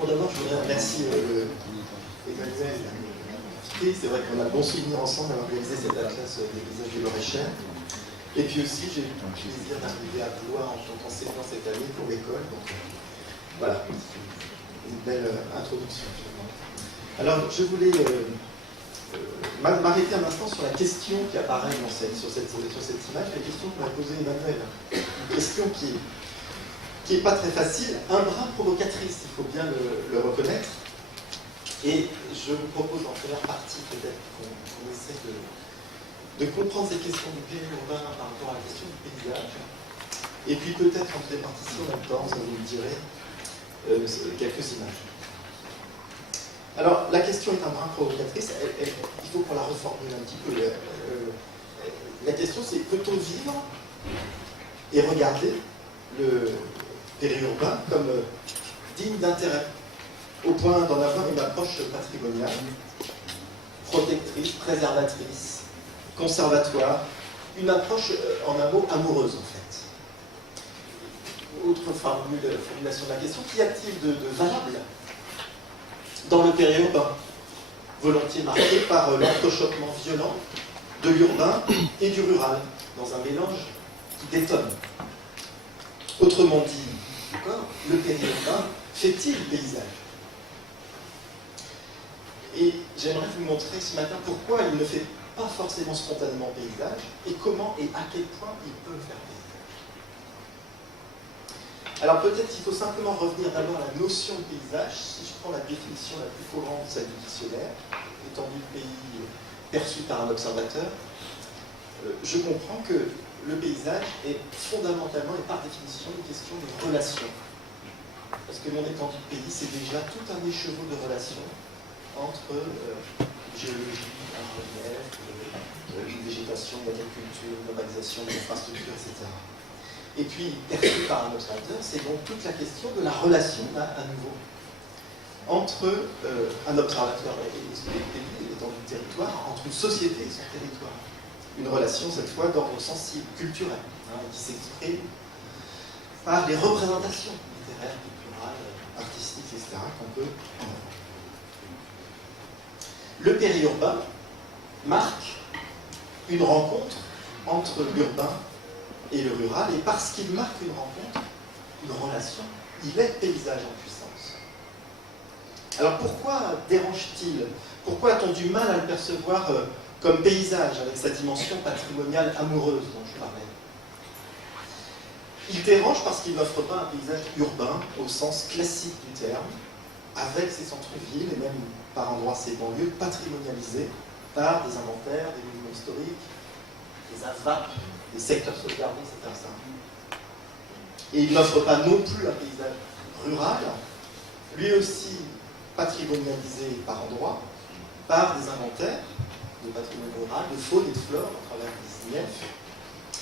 Bon, d'abord, je voudrais remercier Emmanuel. C'est vrai qu'on a de bons souvenirs ensemble d'avoir réalisé cette atlas des paysages de Loréchère. Et puis aussi, j'ai eu le plaisir d'arriver à Blois en tant qu'enseignant cette année pour l'école. Donc voilà, une belle introduction finalement. Alors, je voulais m'arrêter un instant sur la question qui apparaît sur cette image, la question que m'a posée Emmanuel. Une question qui n'est pas très facile, un brin provocatrice, il faut bien le reconnaître. Et je vous propose en première partie peut-être qu'on essaie de comprendre cette question du périurbain par rapport à la question du paysage. Et puis peut-être en répartition en même temps, ça vous me direz, quelques images. Alors, la question est un brin provocatrice, il faut qu'on la reformule un petit peu. La question c'est, peut-on vivre et regarder le périurbain comme digne d'intérêt, au point d'en avoir une approche patrimoniale, protectrice, préservatrice, conservatoire, une approche, en un mot, amoureuse en fait. Autre formulation de la question, qu'y a-t-il de valable dans le périurbain, volontiers marqué par l'entrechoquement violent de l'urbain et du rural, dans un mélange qui détonne. Autrement dit, le périurbain fait-il paysage? Et j'aimerais vous montrer ce matin pourquoi il ne fait pas forcément spontanément paysage et comment et à quel point il peut faire paysage. Alors peut-être qu'il faut simplement revenir d'abord à la notion de paysage. Si je prends la définition la plus courante, celle du dictionnaire, étendue de pays perçue par un observateur, je comprends que le paysage est fondamentalement et par définition une question de relations. Parce que mon étendue de pays, c'est déjà tout un écheveau de relations entre géologie, un relief, une végétation, une agriculture, une urbanisation, une infrastructure, etc. Et puis, perçu par un observateur, c'est donc toute la question de la relation, là, à nouveau, entre un observateur et les pays, l'étendue du territoire, entre une société et son territoire. Une relation, cette fois, d'ordre sensible, culturel, qui s'exprime par les représentations littéraires, culturelles, artistiques, etc., qu'on peut en avoir. Le périurbain marque une rencontre entre l'urbain et le rural, et parce qu'il marque une rencontre, une relation, il est paysage en puissance. Alors pourquoi dérange-t-il? Pourquoi a-t-on du mal à le percevoir comme paysage, avec sa dimension patrimoniale amoureuse dont je parlais? Il dérange parce qu'il n'offre pas un paysage urbain au sens classique du terme, avec ses centres-villes et même par endroits ses banlieues patrimonialisés par des inventaires, des monuments historiques, des AVAP, des secteurs sauvegardés, etc. Et il n'offre pas non plus un paysage rural, lui aussi patrimonialisé par endroits, par des inventaires de patrimoine rural, de faune et de flore à travers des INF,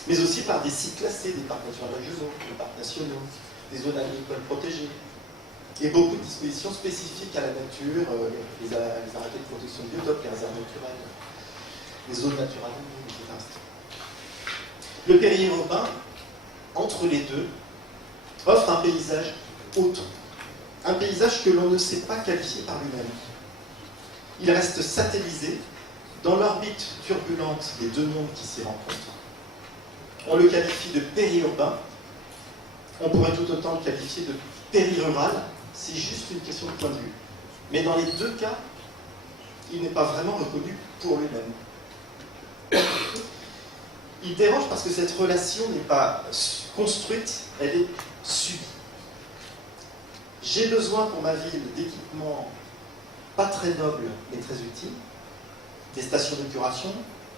mais aussi par des sites classés, des parcs naturels régionaux, des parcs nationaux, des zones agricoles protégées, et beaucoup de dispositions spécifiques à la nature, les arrêtés de protection de biotope, les réserves naturelles, les zones naturelles, etc. Le périurbain, entre les deux, offre un paysage autre, un paysage que l'on ne sait pas qualifier par lui-même. Il reste satellisé dans l'orbite turbulente des deux mondes qui s'y rencontrent. On le qualifie de périurbain, on pourrait tout autant le qualifier de périrural, c'est juste une question de point de vue. Mais dans les deux cas, il n'est pas vraiment reconnu pour lui-même. Il dérange parce que cette relation n'est pas construite, elle est subie. J'ai besoin pour ma ville d'équipements pas très nobles, mais très utiles, des stations d'épuration,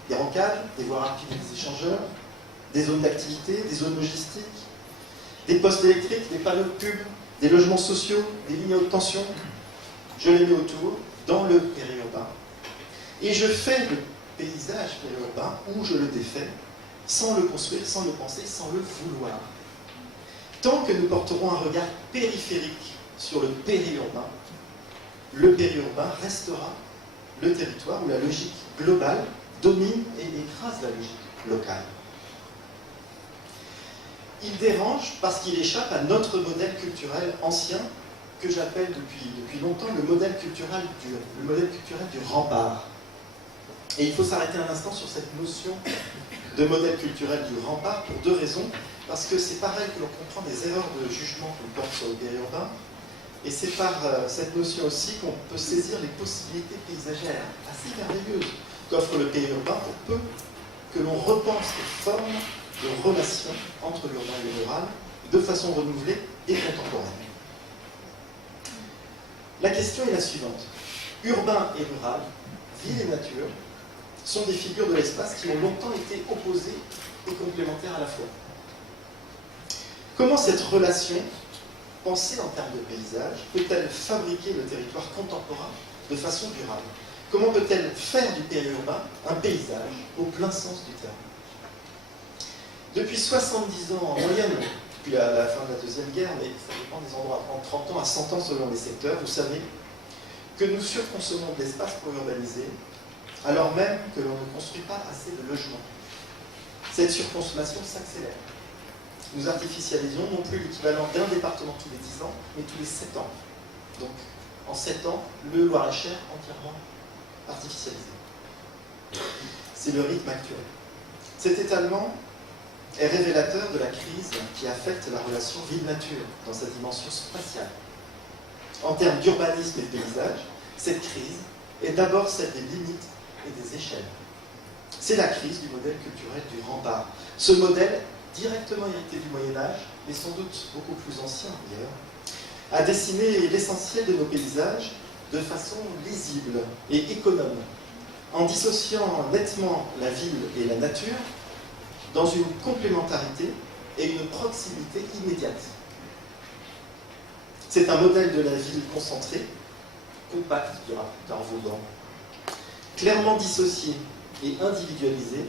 des rocades, des voies rapides et des échangeurs, des zones d'activité, des zones logistiques, des postes électriques, des panneaux de pub, des logements sociaux, des lignes à haute tension. Je les mets autour, dans le périurbain. Et je fais le paysage périurbain, ou je le défais, sans le construire, sans le penser, sans le vouloir. Tant que nous porterons un regard périphérique sur le périurbain restera le territoire où la logique globale domine et écrase la logique locale. Il dérange parce qu'il échappe à notre modèle culturel ancien que j'appelle depuis longtemps le modèle culturel du rempart. Et il faut s'arrêter un instant sur cette notion de modèle culturel du rempart pour deux raisons. Parce que c'est pareil que l'on comprend des erreurs de jugement qu'on porte sur le périurbain, et c'est par cette notion aussi qu'on peut saisir les possibilités paysagères assez merveilleuses qu'offre le périurbain pour peu que l'on repense les formes de relation entre l'urbain et le rural de façon renouvelée et contemporaine. La question est la suivante. Urbain et rural, ville et nature, sont des figures de l'espace qui ont longtemps été opposées et complémentaires à la fois. Comment cette relation, pensée en termes de paysage, peut-elle fabriquer le territoire contemporain de façon durable? Comment peut-elle faire du périurbain un paysage au plein sens du terme? Depuis 70 ans en moyenne, puis à la fin de la Deuxième Guerre, mais ça dépend des endroits, entre 30 ans à 100 ans selon les secteurs, vous savez que nous surconsommons de l'espace pour urbaniser, alors même que l'on ne construit pas assez de logements. Cette surconsommation s'accélère. Nous artificialisons non plus l'équivalent d'un département tous les 10 ans, mais tous les 7 ans. Donc, en 7 ans, le Loir-et-Cher entièrement artificialisé. C'est le rythme actuel. Cet étalement est révélateur de la crise qui affecte la relation ville-nature dans sa dimension spatiale. En termes d'urbanisme et de paysage, cette crise est d'abord celle des limites et des échelles. C'est la crise du modèle culturel du rempart. Ce modèle, directement hérité du Moyen-Âge, mais sans doute beaucoup plus ancien d'ailleurs, a dessiné l'essentiel de nos paysages de façon lisible et économe, en dissociant nettement la ville et la nature dans une complémentarité et une proximité immédiate. C'est un modèle de la ville concentrée, compacte, dira plus tard Vauban, clairement dissocié et individualisé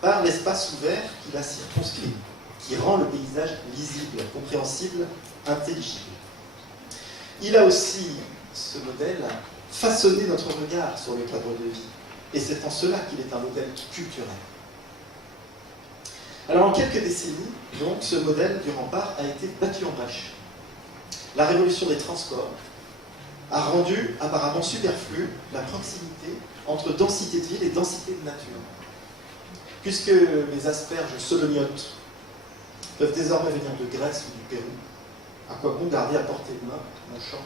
par l'espace ouvert qui la circonscrit, qui rend le paysage lisible, compréhensible, intelligible. Il a aussi, ce modèle, façonné notre regard sur le cadre de vie, et c'est en cela qu'il est un modèle culturel. Alors en quelques décennies, donc, ce modèle du rempart a été battu en brèche. La révolution des transports a rendu apparemment superflue la proximité entre densité de ville et densité de nature. Puisque les asperges solognotes peuvent désormais venir de Grèce ou du Pérou, à quoi bon garder à portée de main mon champ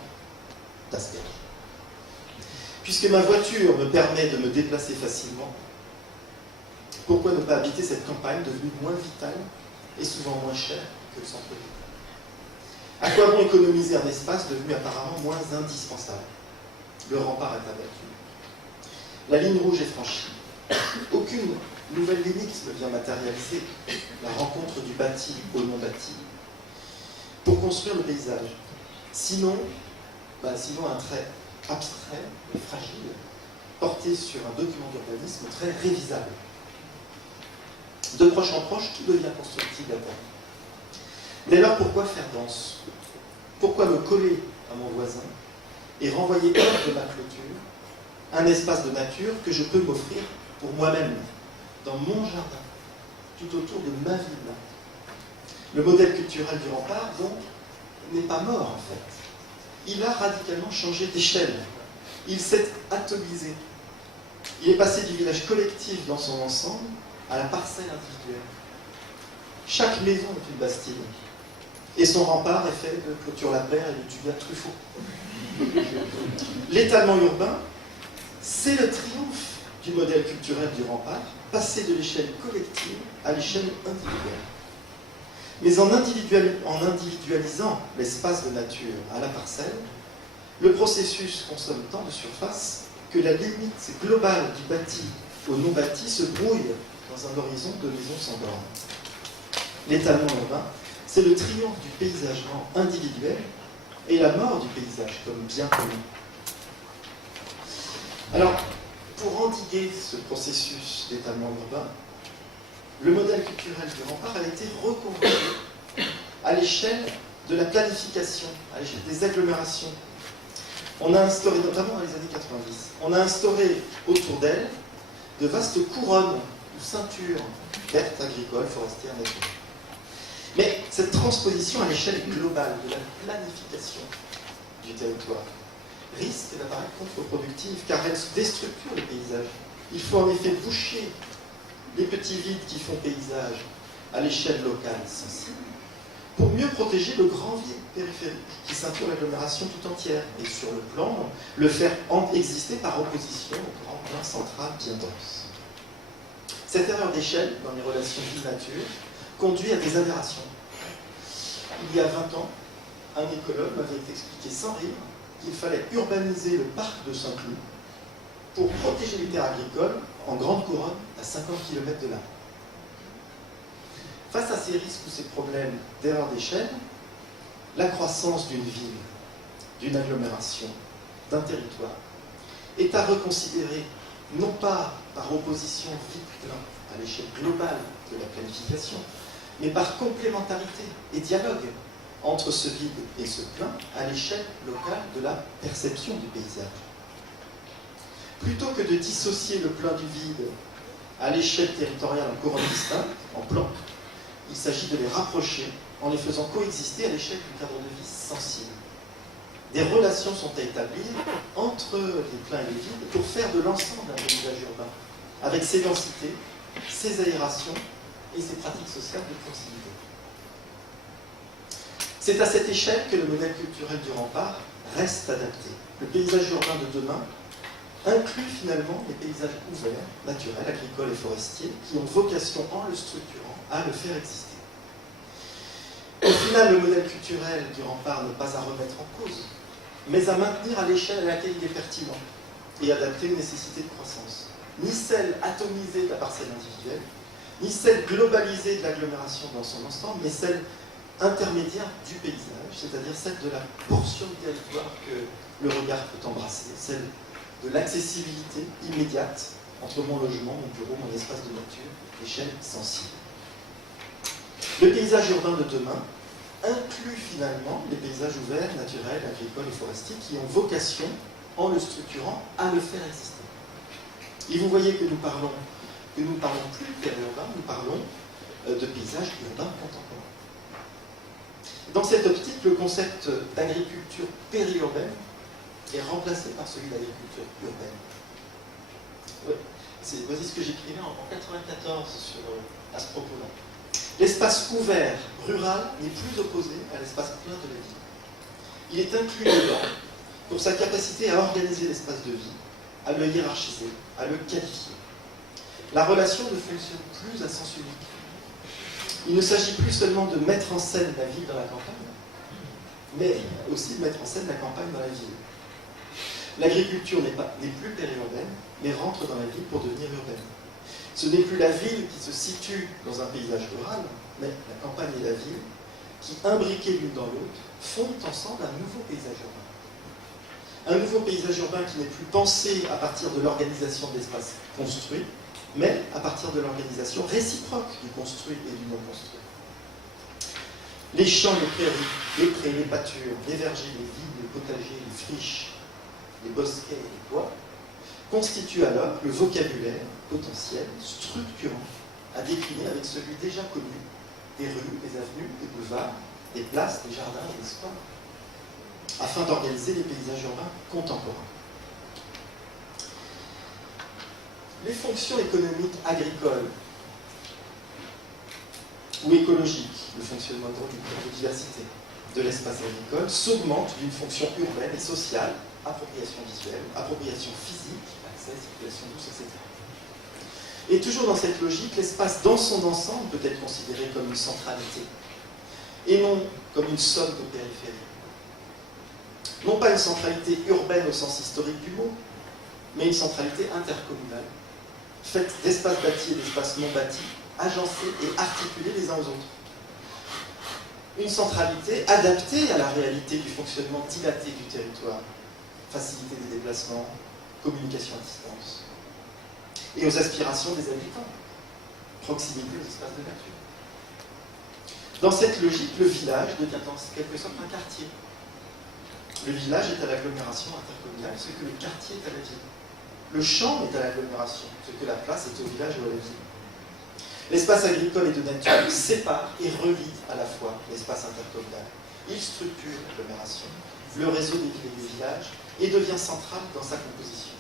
d'asperges? Puisque ma voiture me permet de me déplacer facilement, pourquoi ne pas habiter cette campagne devenue moins vitale et souvent moins chère que le centre-ville? À quoi bon économiser un espace devenu apparemment moins indispensable? Le rempart est abattu. La ligne rouge est franchie. Aucune nouvelle limite ne vient matérialiser la rencontre du bâti au non-bâti pour construire le paysage. Sinon un trait abstrait et fragile porté sur un document d'urbanisme très révisable. De proche en proche, tout devient constructible à terme. Dès lors, pourquoi faire dense? Pourquoi me coller à mon voisin et renvoyer hors de ma clôture un espace de nature que je peux m'offrir pour moi-même, dans mon jardin, tout autour de ma ville? Le modèle culturel du rempart, donc, n'est pas mort en fait. Il a radicalement changé d'échelle. Il s'est atomisé. Il est passé du village collectif dans son ensemble à la parcelle individuelle. Chaque maison est une bastide. Et son rempart est fait de clôture Lapeyre et de tuya Truffaut. L'étalement urbain, c'est le triomphe du modèle culturel du rempart, passer de l'échelle collective à l'échelle individuelle. Mais en individualisant l'espace de nature à la parcelle, le processus consomme tant de surface que la limite globale du bâti au non-bâti se brouille dans un horizon de maisons sans bornes. L'étalement urbain, c'est le triomphe du paysagement individuel et la mort du paysage comme bien connu. Alors, pour endiguer ce processus d'étalement urbain, le modèle culturel du rempart a été reconduit à l'échelle de la planification, à l'échelle des agglomérations. On a instauré, notamment dans les années 90, on a instauré autour d'elle de vastes couronnes ou ceintures vertes, agricoles, forestières, naturelles. Mais cette transposition à l'échelle globale de la planification du territoire, risque d'apparaître contre-productive car elle déstructure le paysage. Il faut en effet boucher les petits vides qui font paysage à l'échelle locale sensible pour mieux protéger le grand vide périphérique qui ceinture l'agglomération tout entière et sur le plan, le faire exister par opposition au grand plan central bien dense. Cette erreur d'échelle dans les relations vie-nature conduit à des aberrations. Il y a 20 ans, un écologue m'avait expliqué sans rire qu'il fallait urbaniser le parc de Saint-Cloud pour protéger les terres agricoles en grande couronne à 50 km de là. Face à ces risques ou ces problèmes d'erreur d'échelle, la croissance d'une ville, d'une agglomération, d'un territoire est à reconsidérer non pas par opposition vide-plein à l'échelle globale de la planification, mais par complémentarité et dialogue entre ce vide et ce plein à l'échelle locale de la perception du paysage. Plutôt que de dissocier le plein du vide à l'échelle territoriale en couronne distincte, en plan, il s'agit de les rapprocher en les faisant coexister à l'échelle du cadre de vie sensible. Des relations sont à établir entre les pleins et les vides pour faire de l'ensemble un paysage urbain, avec ses densités, ses aérations et ses pratiques sociales de proximité. C'est à cette échelle que le modèle culturel du rempart reste adapté. Le paysage urbain de demain inclut finalement les paysages ouverts, naturels, agricoles et forestiers, qui ont vocation, en le structurant, à le faire exister. Au final, le modèle culturel du rempart n'est pas à remettre en cause, mais à maintenir à l'échelle à laquelle il est pertinent et adapté aux nécessités de croissance. Ni celle atomisée de la parcelle individuelle, ni celle globalisée de l'agglomération dans son ensemble, mais celle intermédiaire du paysage, c'est-à-dire celle de la portion du territoire que le regard peut embrasser, celle de l'accessibilité immédiate entre mon logement, mon bureau, mon espace de nature, l'échelle sensible. Le paysage urbain de demain inclut finalement les paysages ouverts, naturels, agricoles et forestiers qui ont vocation, en le structurant, à le faire exister. Et vous voyez que nous parlons plus de périurbain, nous parlons de paysages urbains contemporains. Dans cette optique, le concept d'agriculture périurbaine est remplacé par celui d'agriculture urbaine. Voici ce que j'écrivais en 1994 à ce propos-là. L'espace ouvert, rural, n'est plus opposé à l'espace plein de la ville. Il est inclus dedans pour sa capacité à organiser l'espace de vie, à le hiérarchiser, à le qualifier. La relation ne fonctionne plus à sens unique. Il ne s'agit plus seulement de mettre en scène la ville dans la campagne, mais aussi de mettre en scène la campagne dans la ville. L'agriculture n'est plus périurbaine, mais rentre dans la ville pour devenir urbaine. Ce n'est plus la ville qui se situe dans un paysage rural, mais la campagne et la ville, qui, imbriquées l'une dans l'autre, fondent ensemble un nouveau paysage urbain. Un nouveau paysage urbain qui n'est plus pensé à partir de l'organisation de l'espace construit, mais à partir de l'organisation réciproque du construit et du non construit. Les champs, les prairies, les prés, les pâtures, les vergers, les vignes, les potagers, les friches, les bosquets et les bois constituent alors le vocabulaire potentiel, structurant, à décliner avec celui déjà connu des rues, des avenues, des boulevards, des places, des jardins et des squares, afin d'organiser les paysages urbains contemporains. Les fonctions économiques agricoles ou écologiques, le fonctionnement de la biodiversité de l'espace agricole, s'augmentent d'une fonction urbaine et sociale, appropriation visuelle, appropriation physique, accès, circulation douce, etc. Et toujours dans cette logique, l'espace dans son ensemble peut être considéré comme une centralité, et non comme une somme de périphéries. Non pas une centralité urbaine au sens historique du mot, mais une centralité intercommunale, faite d'espaces bâtis et d'espaces non bâtis, agencés et articulés les uns aux autres. Une centralité adaptée à la réalité du fonctionnement dilaté du territoire, facilité des déplacements, communication à distance, et aux aspirations des habitants, proximité aux espaces de nature. Dans cette logique, le village devient en quelque sorte un quartier. Le village est à l'agglomération intercommunale, ce que le quartier est à la ville. Le champ est à l'agglomération, ce que la place est au village ou à la ville. L'espace agricole et de nature sépare et relie à la fois l'espace intercommunal. Il structure l'agglomération, le réseau des villes et des villages, et devient central dans sa composition.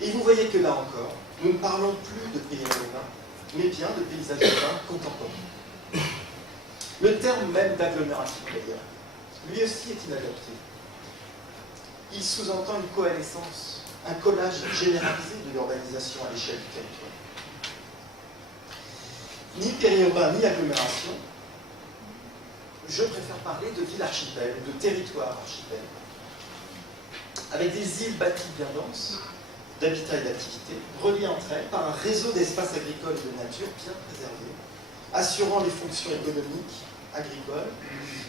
Et vous voyez que là encore, nous ne parlons plus de pays urbains, mais bien de paysages urbains contemporains. Le terme même d'agglomération, d'ailleurs, lui aussi est inadapté. Il sous-entend une coalescence, un collage généralisé de l'urbanisation à l'échelle du territoire. Ni périurbain, ni agglomération, je préfère parler de ville archipel, de territoire archipel, avec des îles bâties bien denses, d'habitat et d'activité, reliées entre elles par un réseau d'espaces agricoles et de nature bien préservés, assurant les fonctions économiques, agricoles,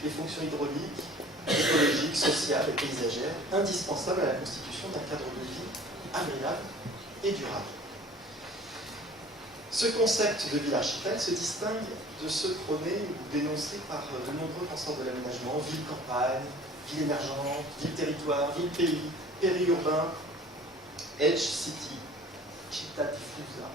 les fonctions hydrauliques, écologiques, sociales et paysagères, indispensables à la constitution d'un cadre de vie agréable et durable. Ce concept de ville archipel se distingue de ceux prônés ou dénoncés par de nombreux penseurs de l'aménagement, ville-campagne, ville émergente, ville-territoire, ville-pays, périurbain, edge city, città diffusa.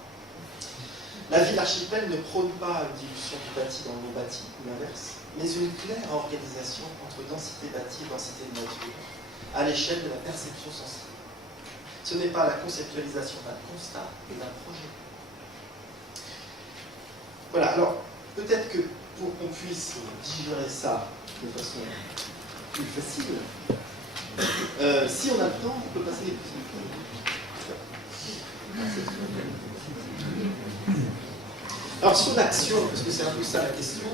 La ville archipel ne prône pas une dilution du bâti dans le non-bâti, ou l'inverse, mais une claire organisation entre densité bâtie et densité de nature, à l'échelle de la perception sensible. Ce n'est pas la conceptualisation d'un constat, mais d'un projet. Voilà, alors, peut-être que pour qu'on puisse digérer ça de façon plus facile, si on a le temps, on peut passer les petits micros. Alors sur l'action, parce que c'est un peu ça la question,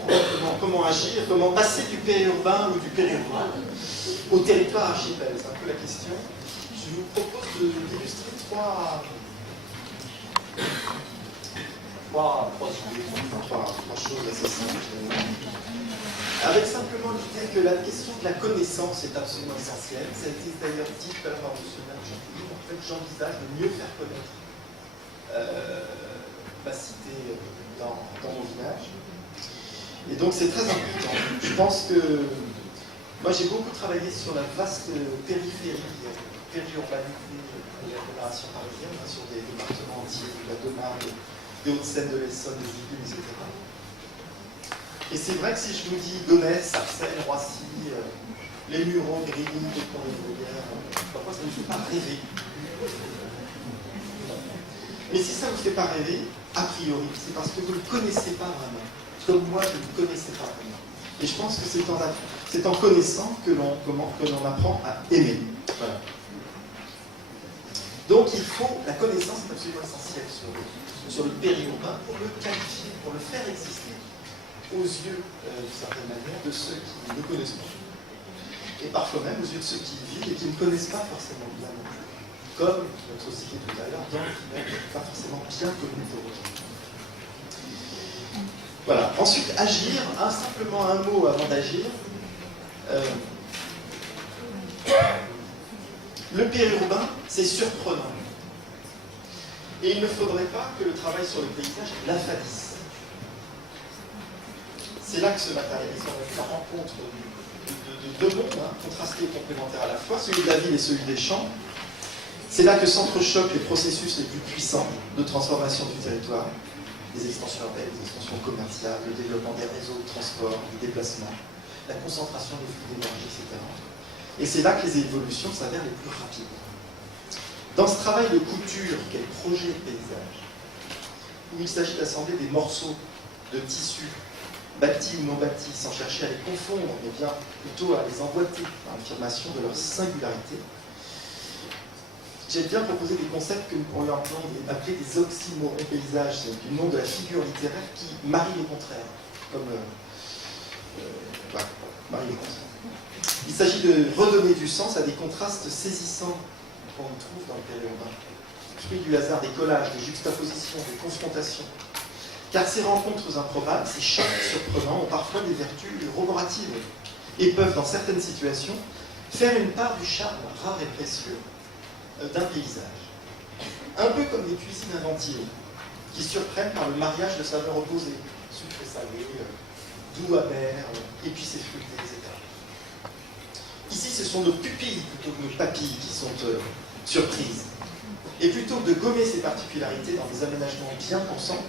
comment agir, comment passer du périurbain ou du périurbain au territoire archipel, c'est un peu la question. Je vous propose d'illustrer trois choses assez simples. Avec simplement l'idée que la question de la connaissance est absolument essentielle. Ça a été d'ailleurs dit tout à l'heure par M. Mergentine. En fait, j'envisage de mieux faire connaître ma cité dans mon village. Et donc c'est très important. Je pense que moi j'ai beaucoup travaillé sur la vaste périurbanité de l'agglomération parisienne, sur des départements entiers, de la Domargue, des Hauts-de-Seine, de l'Essonne, des Yvelines, etc. Et c'est vrai que si je vous dis Gonesse, Sarcelles, Roissy, les Mureaux, Grigny, les Pont-de-Bruyère, parfois ça ne vous fait pas rêver. Mais si ça ne vous fait pas rêver, a priori, c'est parce que vous ne connaissez pas vraiment. Comme moi, je ne connaissais pas vraiment. Et je pense que c'est en connaissant que l'on apprend à aimer. Voilà. Donc il faut, la connaissance est absolument essentielle sur le périurbain pour le qualifier, pour le faire exister aux yeux, d'une certaine manière, de ceux qui ne connaissent pas. Et parfois même aux yeux de ceux qui y vivent et qui ne connaissent pas forcément bien non plus. Comme notre cité tout à l'heure, dans le village, pas forcément bien connu pour eux. Voilà. Ensuite, agir, simplement un mot avant d'agir. Le périurbain, c'est surprenant. Et il ne faudrait pas que le travail sur le paysage l'affadisse. C'est là que se matérialise la rencontre de deux mondes, contrastés et complémentaires à la fois, celui de la ville et celui des champs. C'est là que s'entrechoquent les processus les plus puissants de transformation du territoire, les extensions urbaines, les extensions commerciales, le développement des réseaux de transport, des déplacements, la concentration des flux d'énergie, etc. Et c'est là que les évolutions s'avèrent les plus rapides. Dans ce travail de couture qu'est le projet de paysage, où il s'agit d'assembler des morceaux de tissus, bâtis ou non bâtis, sans chercher à les confondre, mais bien plutôt à les emboîter dans l'affirmation de leur singularité, j'ai bien proposé des concepts que nous pourrions appeler des oxymorons paysages, c'est le nom de la figure littéraire qui marie les contraires, comme marie les contraires. Il s'agit de redonner du sens à des contrastes saisissants qu'on trouve dans le périurbain, fruit du hasard des collages, des juxtapositions, des confrontations. Car ces rencontres improbables, ces chocs surprenants ont parfois des vertus roboratives et peuvent, dans certaines situations, faire une part du charme rare et précieux d'un paysage. Un peu comme des cuisines inventives qui surprennent par le mariage de saveurs opposées, sucré salé, doux amer, épicé fruité, etc. Ici, ce sont nos pupilles plutôt que nos papilles qui sont surprises. Et plutôt que de gommer ces particularités dans des aménagements bien pensants,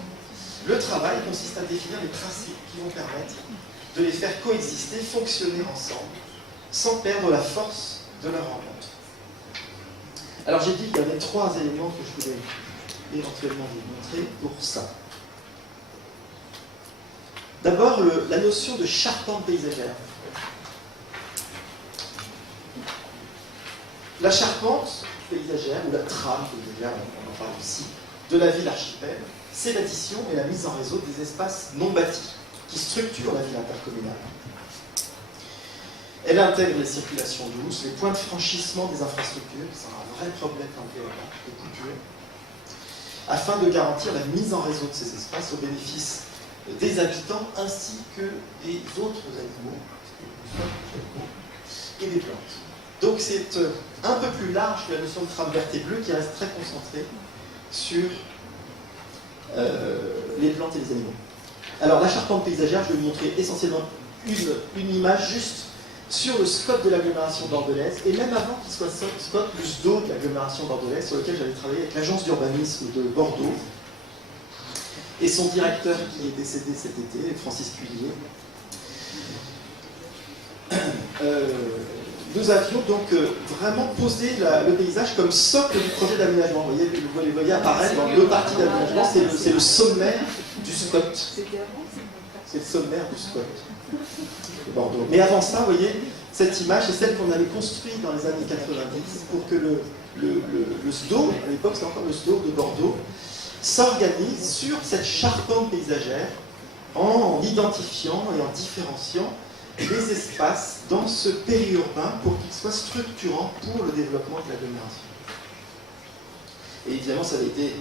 le travail consiste à définir les tracés qui vont permettre de les faire coexister, fonctionner ensemble, sans perdre la force de leur rencontre. Alors j'ai dit qu'il y avait 3 éléments que je voulais éventuellement vous montrer pour ça. D'abord, la notion de charpente paysagère. La charpente paysagère, ou la trame paysagère, on en parle aussi, de la ville archipel, c'est l'addition et la mise en réseau des espaces non bâtis qui structurent la ville intercommunale. Elle intègre les circulations douces, les points de franchissement des infrastructures, qui sont un vrai problème dans le développement, les coupures, afin de garantir la mise en réseau de ces espaces au bénéfice des habitants ainsi que des autres animaux et des plantes. Donc c'est un peu plus large que la notion de trame verte et bleue qui reste très concentrée sur les plantes et les animaux. Alors la charpente paysagère, je vais vous montrer essentiellement une image juste sur le scope de l'agglomération bordelaise, et même avant qu'il soit scope, le SDO de l'agglomération bordelaise, sur lequel j'avais travaillé avec l'agence d'urbanisme de Bordeaux, et son directeur qui est décédé cet été, Francis Cuillier. Nous avions donc vraiment posé le paysage comme socle du projet d'aménagement. Vous les voyez apparaître dans deux parties d'aménagement, c'est le sommaire du SCOT. C'est le sommaire du SCOT de Bordeaux. Mais avant ça, vous voyez, cette image, c'est celle qu'on avait construite dans les années 90 pour que le SDO, à l'époque c'était encore le SDO de Bordeaux, s'organise sur cette charpente paysagère en identifiant et en différenciant les espaces dans ce périurbain pour qu'ils soient structurants pour le développement de l'agglomération. Et évidemment, ça avait été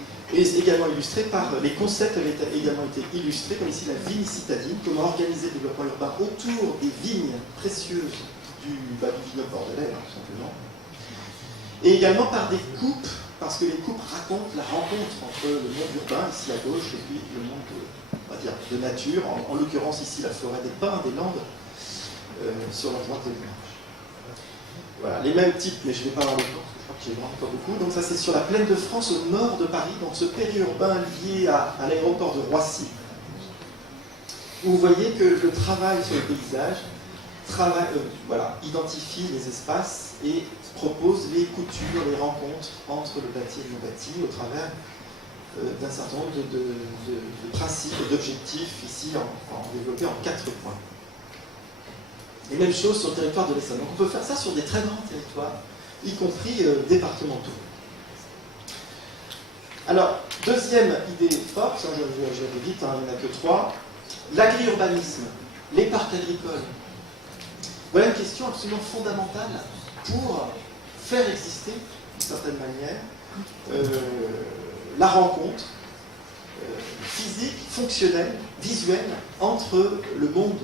également illustré par les concepts avaient également été illustrés, comme ici la vigne citadine, comment organiser le développement urbain autour des vignes précieuses du vignoble bordelais, tout simplement. Et également par des coupes, parce que les coupes racontent la rencontre entre le monde urbain, ici à gauche, et puis le monde on va dire, de nature, en l'occurrence ici la forêt des pins, des landes, sur la droite de l'image. Voilà, les mêmes types, mais je ne vais pas avoir le temps, parce que je crois que j'ai vraiment pas beaucoup. Donc ça c'est sur la plaine de France, au nord de Paris, dans ce périurbain lié à l'aéroport de Roissy. Vous voyez que le travail sur le paysage identifie les espaces et propose les coutures, les rencontres entre le bâti et le non bâti au travers d'un certain nombre de principes et d'objectifs ici développés en 4 points. Et même chose sur le territoire de l'Essonne. Donc on peut faire ça sur des très grands territoires, y compris départementaux. Alors, deuxième idée forte, je vais vite, il n'y en a que 3, l'agri-urbanisme, les parcs agricoles. Voilà une question absolument fondamentale pour faire exister, d'une certaine manière, la rencontre physique, fonctionnelle, visuelle entre le monde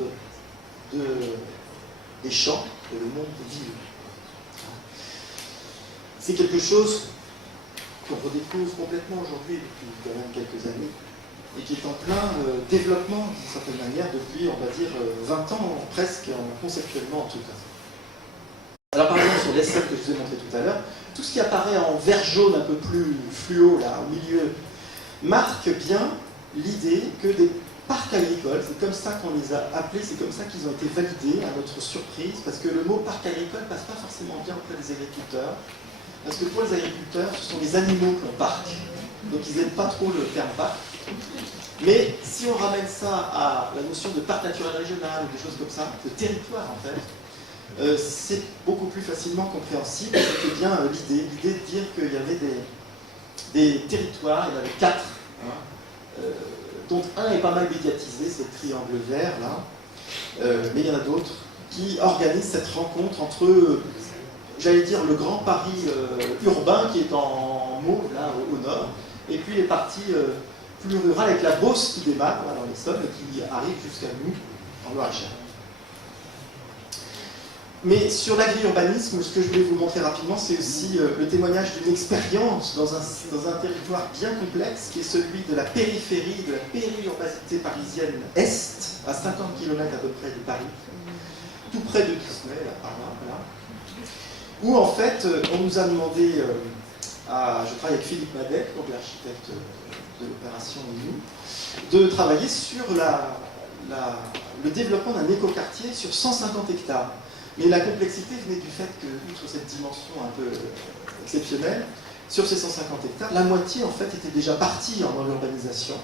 des champs et le monde des villes. C'est quelque chose qu'on redécouvre complètement aujourd'hui depuis quand même quelques années et qui est en plein développement d'une certaine manière depuis, on va dire, 20 ans, presque conceptuellement en tout cas. Alors par exemple sur l'essai que je vous ai montré tout à l'heure, tout ce qui apparaît en vert jaune un peu plus fluo là au milieu marque bien l'idée que des parcs agricoles, c'est comme ça qu'on les a appelés, c'est comme ça qu'ils ont été validés à notre surprise, parce que le mot parc agricole ne passe pas forcément bien auprès des agriculteurs, parce que pour les agriculteurs, ce sont les animaux qu'on parque, donc ils n'aiment pas trop le terme parc. Mais si on ramène ça à la notion de parc naturel régional ou des choses comme ça, de territoire en fait, c'est beaucoup plus facilement compréhensible. C'était bien l'idée de dire qu'il y avait des territoires, il y en avait 4, dont un est pas mal médiatisé, c'est le triangle vert là, mais il y en a d'autres qui organisent cette rencontre entre, j'allais dire, le grand Paris urbain qui est en mauve là au nord, et puis les parties plus rurales avec la Beauce qui démarre dans l'Essonne et qui arrive jusqu'à nous en Loire-et-Cher. Mais sur l'agri-urbanisme, ce que je voulais vous montrer rapidement, c'est aussi le témoignage d'une expérience dans un territoire bien complexe, qui est celui de la périphérie, de la périurbanité parisienne est, à 50 km à peu près de Paris, tout près de Disney, là, par là, voilà, où en fait, on nous a demandé, je travaille avec Philippe Madec, donc l'architecte de l'opération et nous, de travailler sur le développement d'un écoquartier sur 150 hectares. Mais la complexité venait du fait que, outre cette dimension un peu exceptionnelle, sur ces 150 hectares, la moitié en fait était déjà partie dans l'urbanisation.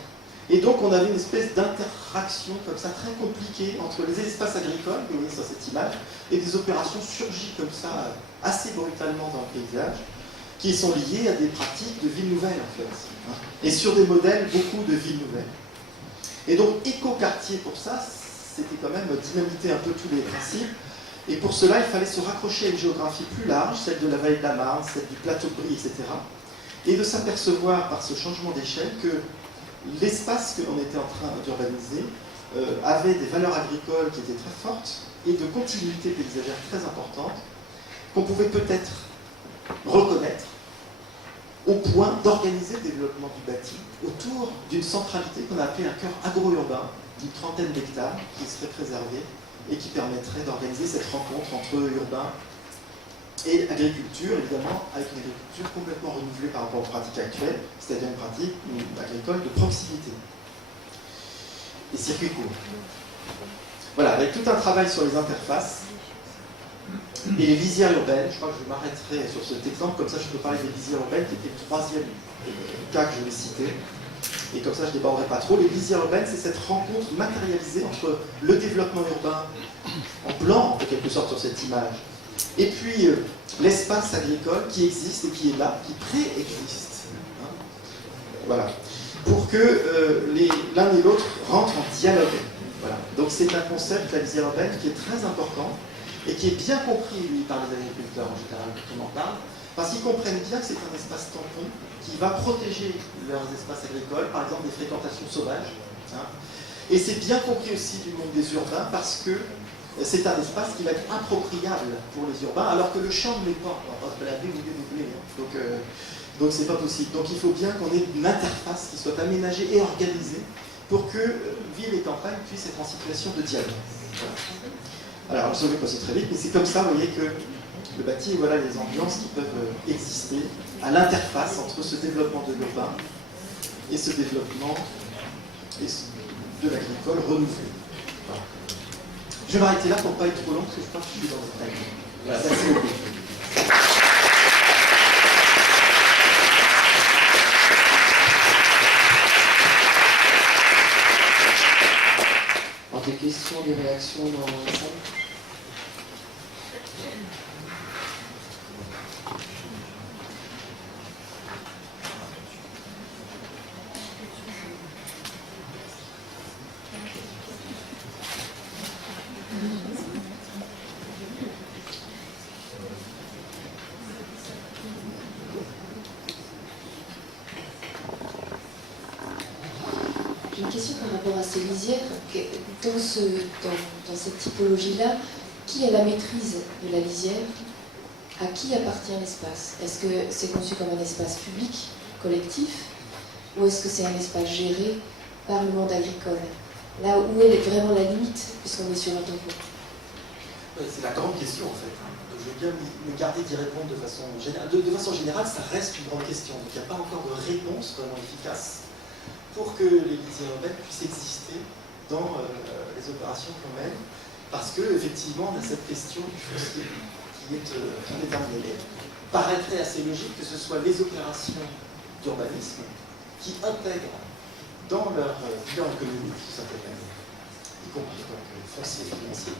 Et donc on avait une espèce d'interaction comme ça très compliquée entre les espaces agricoles, vous voyez sur cette image, et des opérations surgies comme ça assez brutalement dans le paysage, qui sont liées à des pratiques de villes nouvelles en fait, et sur des modèles beaucoup de villes nouvelles. Et donc écoquartier pour ça, c'était quand même dynamiter un peu tous les principes. Et pour cela, il fallait se raccrocher à une géographie plus large, celle de la vallée de la Marne, celle du plateau de Brie, etc. Et de s'apercevoir par ce changement d'échelle que l'espace que l'on était en train d'urbaniser avait des valeurs agricoles qui étaient très fortes et de continuité paysagère très importante qu'on pouvait peut-être reconnaître au point d'organiser le développement du bâti autour d'une centralité qu'on a appelée un cœur agro-urbain d'une trentaine d'hectares qui serait préservé et qui permettrait d'organiser cette rencontre entre urbain et agriculture, évidemment, avec une agriculture complètement renouvelée par rapport aux pratiques actuelles, c'est-à-dire une pratique agricole de proximité. Et circuits courts. Voilà, avec tout un travail sur les interfaces et les lisières urbaines. Je crois que je m'arrêterai sur cet exemple, comme ça je peux parler des lisières urbaines, qui était le troisième cas que je vais citer. Et comme ça je ne déborderai pas trop. Les lisières urbaines, c'est cette rencontre matérialisée entre le développement urbain en blanc, en quelque sorte, sur cette image, et puis l'espace agricole qui existe et qui est là, qui préexiste. Voilà. Pour que l'un et l'autre rentrent en dialogue. Voilà. Donc c'est un concept, la lisière urbaine, qui est très important et qui est bien compris, lui, par les agriculteurs en général, quand on en parle, parce qu'ils comprennent bien que c'est un espace tampon qui va protéger leurs espaces agricoles, par exemple des fréquentations sauvages. Et c'est bien compris aussi du monde des urbains parce que c'est un espace qui va être appropriable pour les urbains, alors que le champ ne l'est pas. On va se balader au milieu des blés. Donc c'est pas possible. Donc il faut bien qu'on ait une interface qui soit aménagée et organisée pour que ville et campagne puissent être en situation de dialogue. Voilà. Alors je vais passer très vite, mais c'est comme ça, vous voyez, que le bâti, voilà les ambiances qui peuvent exister à l'interface entre ce développement de l'urbain et ce développement de l'agricole renouvelé. Voilà. Je vais m'arrêter là pour ne pas être trop long, parce que je pense que je suis dans le time. Voilà, merci beaucoup. Des questions, des réactions dans la salle? J'ai une question par rapport à ces lisières. Dans cette typologie-là, qui a la maîtrise de la lisière? À qui appartient l'espace? Est-ce que c'est conçu comme un espace public, collectif, ou est-ce que c'est un espace géré par le monde agricole? Là où est vraiment la limite, puisqu'on est sur un topo? C'est la grande question en fait. Donc, je vais bien me garder d'y répondre de façon générale. De façon générale, ça reste une grande question. Donc il n'y a pas encore de réponse vraiment efficace pour que les lisières urbaines puissent exister dans les opérations qu'on mène, parce qu'effectivement, on a cette question du foncier qui est indéterminée. Il paraîtrait assez logique que ce soit les opérations d'urbanisme qui intègrent dans leur bilan économique, tout simplement, y compris donc foncier et financier,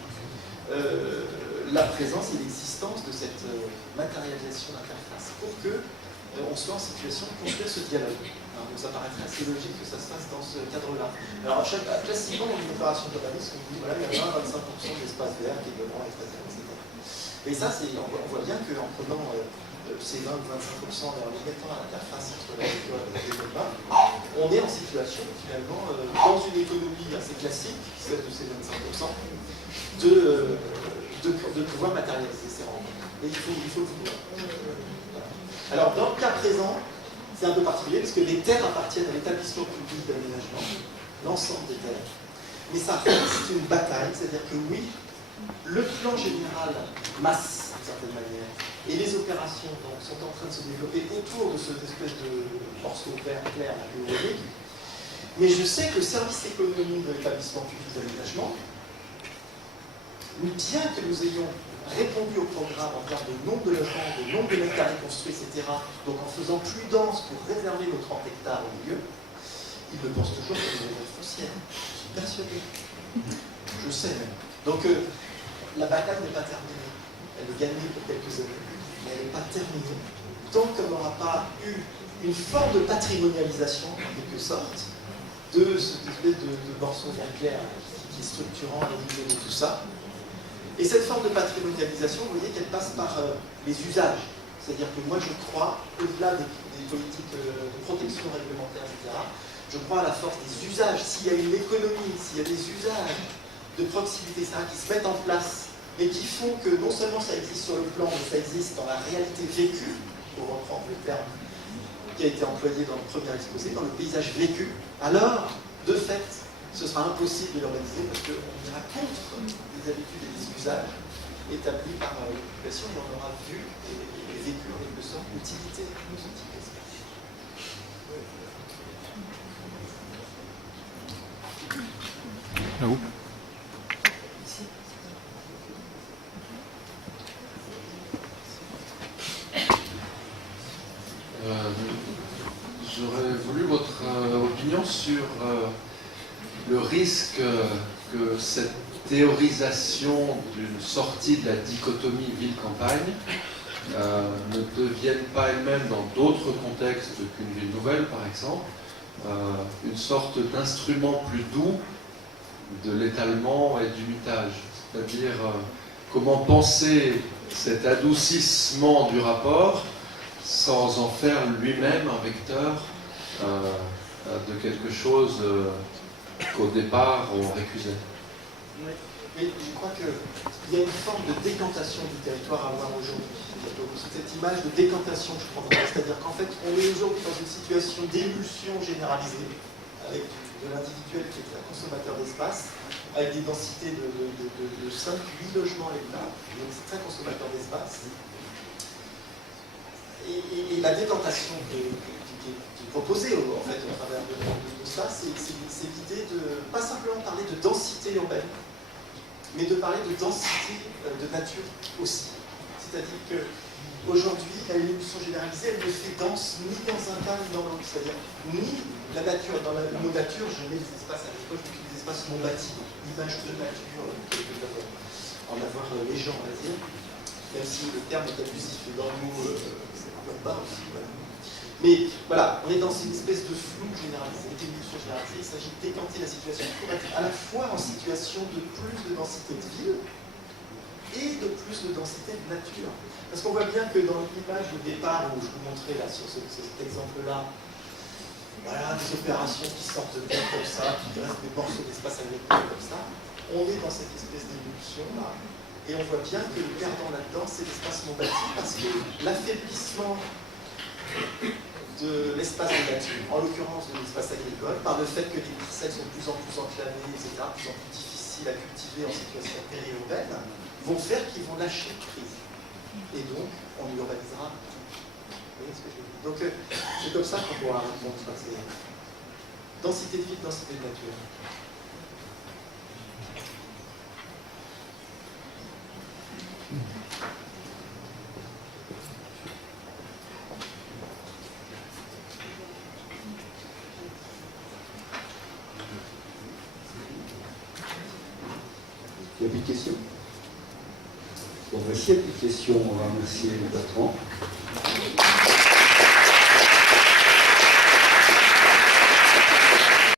la présence et l'existence de cette matérialisation d'interface pour qu'on soit en situation de construire ce dialogue. Donc ça paraîtrait assez logique que ça se fasse dans ce cadre-là. Alors classiquement, dans une opération d'urbanisme, on dit voilà, il y a 20-25% d'espace vert qui devront être préservé, etc. Et ça, on voit bien qu'en prenant ces 20-25% et en les mettant à l'interface entre l'agricole et les urbains, on est en situation finalement, dans une économie assez classique, celle de ces 25%, de pouvoir matérialiser ces rencontres. Et il faut le vouloir. Alors dans le cas présent, c'est un peu particulier parce que les terres appartiennent à l'établissement public d'aménagement, l'ensemble des terres. Mais ça reste une bataille, c'est-à-dire que oui, le plan général masse d'une certaine manière, et les opérations donc, sont en train de se développer autour de cette espèce de morceau vert clair que vous voyez, Mais je sais que le service économique de l'établissement public d'aménagement, bien que nous ayons répondu au programme en termes de nombre de logements, de nombre de mètres carrés construits, etc., donc en faisant plus dense pour réserver nos 30 hectares au milieu, ils me pensent toujours que c'est une réserve foncière. Je suis persuadé. Je sais même. Donc la bataille n'est pas terminée. Elle est gagnée pour quelques années, mais elle n'est pas terminée tant qu'on n'aura pas eu une forme de patrimonialisation, en quelque sorte, de cette espèce de morceau bien clair qui est structurant au niveau de tout ça. Et cette forme de patrimonialisation, vous voyez qu'elle passe par les usages. C'est-à-dire que moi, je crois, au-delà des politiques de protection réglementaire, etc., je crois à la force des usages. S'il y a une économie, s'il y a des usages de proximité, ça, qui se mettent en place et qui font que non seulement ça existe sur le plan, mais ça existe dans la réalité vécue, pour reprendre le terme qui a été employé dans le premier exposé, dans le paysage vécu, alors, de fait, ce sera impossible de l'urbaniser parce qu'on ira contre les habitudes et les usages établis par la population et on aura vu et vécu en quelque sorte l'utilité de nos outils. Là-haut. J'aurais voulu votre opinion sur le risque que cette théorisation d'une sortie de la dichotomie ville-campagne ne devienne pas elle-même, dans d'autres contextes qu'une ville nouvelle par exemple, une sorte d'instrument plus doux de l'étalement et du mutage. C'est-à-dire comment penser cet adoucissement du rapport sans en faire lui-même un vecteur de quelque chose qu'au départ on récusait. Oui, mais je crois qu'il y a une forme de décantation du territoire à avoir aujourd'hui. Cette image de décantation que je prendrais, c'est-à-dire qu'en fait on est aujourd'hui dans une situation d'émulsion généralisée avec de l'individuel qui est un consommateur d'espace, avec des densités de 5-8 logements à l'hectare, donc c'est très consommateur d'espace. Et la décantation qui est proposée en fait au travers de ça, c'est l'idée de pas simplement parler de densité urbaine, mais de parler de densité de nature aussi. C'est-à-dire qu'aujourd'hui, la émulsion généralisée, elle ne fait dense ni dans un cas ni dans l'autre. C'est-à-dire ni la nature, dans le mot nature, je mets des espaces à l'époque, des espaces non bâtis, l'image de nature, en avoir les gens, on va dire, même si le terme est abusif dans le mot. Pas aussi, voilà. Mais voilà, on est dans une espèce de flou généralisé, d'émulsion généralisée. Il s'agit de décanter la situation pour être à la fois en situation de plus de densité de ville et de plus de densité de nature. Parce qu'on voit bien que dans l'image de départ où je vous montrais là sur cet exemple-là, voilà, des opérations qui sortent bien comme ça, qui restent des morceaux d'espace agricole comme ça, on est dans cette espèce d'émulsion-là. Et on voit bien que le perdant là-dedans, c'est l'espace non bâti, parce que l'affaiblissement de l'espace de nature, en l'occurrence de l'espace agricole, par le fait que les parcelles sont de plus en plus enclavées, etc., de plus en plus difficiles à cultiver en situation périurbaine, vont faire qu'ils vont lâcher prise. Et donc, on urbanisera tout. Vous voyez ce que je veux dire? Donc, c'est comme ça qu'on pourra répondre. C'est densité de ville, densité de nature. Il n'y a plus de questions? Bon, ben, s'il n'y a plus de questions, on va remercier le patron.